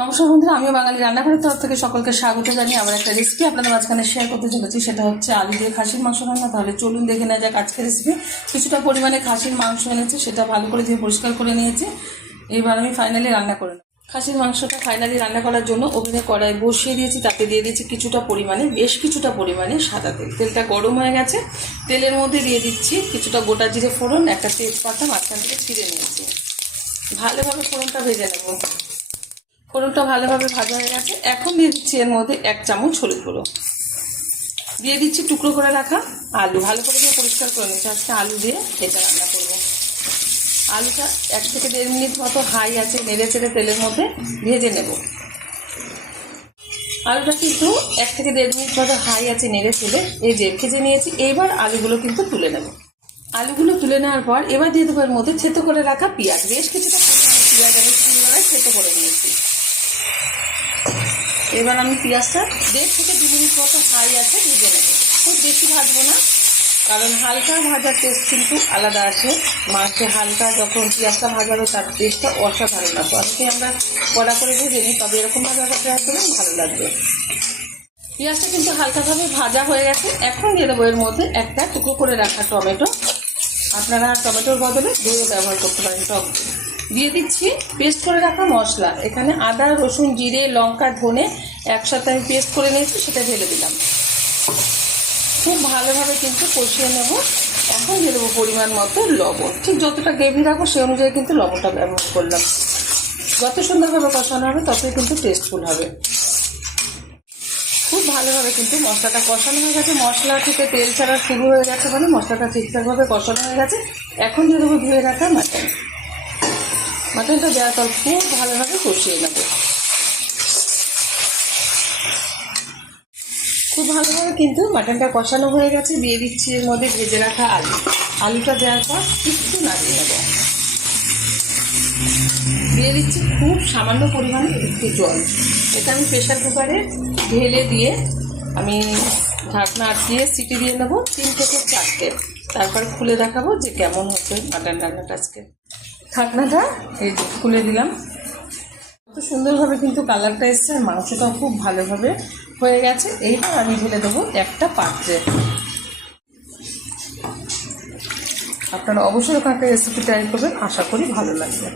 নমস্কার বন্ধুরা, আমিও বাঙালি রান্নাঘরের তরফ থেকে সকলকে স্বাগত জানিয়ে আবার একটা রেসিপি আপনাদের মাঝখানে শেয়ার করতে চলেছি। সেটা হচ্ছে আলু দিয়ে খাসির মাংস রান্না। তাহলে চলুন দেখে নেওয়া যাক আজকের রেসিপি। কিছুটা পরিমাণে খাসির মাংস এনেছে, সেটা ভালো করে ধুয়ে পরিষ্কার করে নিয়েছি। এবার আমি ফাইনালি রান্না করে নেব। খাসির মাংসটা ফাইনালি রান্না করার জন্য ওভেনে কড়াই বসিয়ে দিয়েছি। তাতে দিয়ে দিয়েছি কিছুটা পরিমাণে, বেশ কিছুটা পরিমাণে সাদা তেল। তেলটা গরম হয়ে গেছে। তেলের মধ্যে দিয়ে দিচ্ছি কিছুটা গোটা জিরে ফোড়ন, একটা তেজপাতা মাঝখান থেকে ছিঁড়ে নিয়েছি। ভালোভাবে ফোড়নটা ভেজে নেব। ফোড়নটা ভালোভাবে ভাজা হয়ে গেছে। এখন দিয়ে দিচ্ছি এর মধ্যে 1 চামচ হলুদ গুঁড়ো, দিয়ে দিচ্ছি টুকরো করে রাখা আলু। ভালো করে দিয়ে পরিষ্কার করে নিচ্ছি। আজকে আলু দিয়ে এটা রান্না করবো। আলুটা 1 থেকে 1.5 মিনিট মতো হাই আছে নেড়ে চেড়ে তেলের মধ্যে ভেজে নেব। আলুটা কিন্তু 1 থেকে 1.5 মিনিট মতো হাই আছে নেড়ে চেড়ে এই যে ভেজে নিয়েছি। এবার আলুগুলো কিন্তু তুলে নেব। আলুগুলো তুলে নেওয়ার পর এবার দিয়ে দেবো এর মধ্যে থেতো করে রাখা পেঁয়াজ। বেশ কিছুটা পেঁয়াজ আমি শিলনোড়ায় থেতো করে নিয়েছি। এবার আমি পেঁয়াজটা 1.5 থেকে 2 মিনিট মতো হাই আছে ভেজে নেব। খুব বেশি ভাজবো না, কারণ হালকা ভাজার টেস্ট কিন্তু আলাদা আছে। মাছে হালকা যখন পেঁয়াজটা ভাজাবে তার টেস্টটা অসাধারণ আছে। অনেকে আমরা কড়া করে ভেজে নিই, তবে এরকমভাবে একটা ট্রাই করলে ভালো লাগবে। পেঁয়াজটা কিন্তু হালকাভাবে ভাজা হয়ে গেছে। এখন দিয়ে দেবো এর মধ্যে একটা টুকরো করে রাখা টমেটো। আপনারা টমেটোর বদলে দইও ব্যবহার করতে পারেন। টক দিয়ে দিচ্ছি পেস্ট করে রাখা মশলা। এখানে আদা, রসুন, জিরে, লঙ্কা, ধনে একসাথে আমি পেস্ট করে নিয়েছি, সেটা ঢেলে দিলাম। খুব ভালোভাবে কিন্তু কষিয়ে নেব। এখন দিয়ে দেবো পরিমাণ মতো লবণ। ঠিক যতটা গ্রেভি রাখবো সেই অনুযায়ী কিন্তু লবণটা ব্যবহার করলাম। যত সুন্দরভাবে কষানো হবে ততই কিন্তু টেস্টফুল হবে। খুব ভালোভাবে কিন্তু মশলাটা কষানো হয়ে গেছে। মশলা থেকে তেল ছাড়া শুরু হয়ে গেছে, মানে মশলাটা ঠিকঠাকভাবে কষানো হয়ে গেছে। এখন দিয়ে দেবো ধুয়ে রাখা মাটন। মাটনটা দেওয়ার পর খুব ভালোভাবে কষিয়ে নেব। খুব ভালোভাবে কিন্তু মাটনটা কষানো হয়ে গেছে। দিয়ে দিচ্ছি এর মধ্যে ভেজে রাখা আলু। আলুটা দেওয়ার পর একটু নাড়িয়ে নেব। দিয়ে দিচ্ছি খুব সামান্য পরিমাণে একটু জল। এটা আমি প্রেশার কুকারে ঢেলে দিয়ে আমি ঢাকনা আটকিয়ে সিটি দিয়ে নেব 3 থেকে 4টে। তারপর খুলে দেখাবো যে কেমন হচ্ছে মাটন রান্নাটা আজকে। ঢাকনাটা এই যে খুলে দিলাম। কত সুন্দরভাবে কিন্তু কালারটা এসছে, আর মাংসটাও খুব ভালোভাবে হয়ে গেছে। এইবার আমি ঢেলে দেবো একটা পাত্রে। আপনারা অবশ্যই একটা রেসিপি ট্রাই করবেন, আশা করি ভালো লাগবে।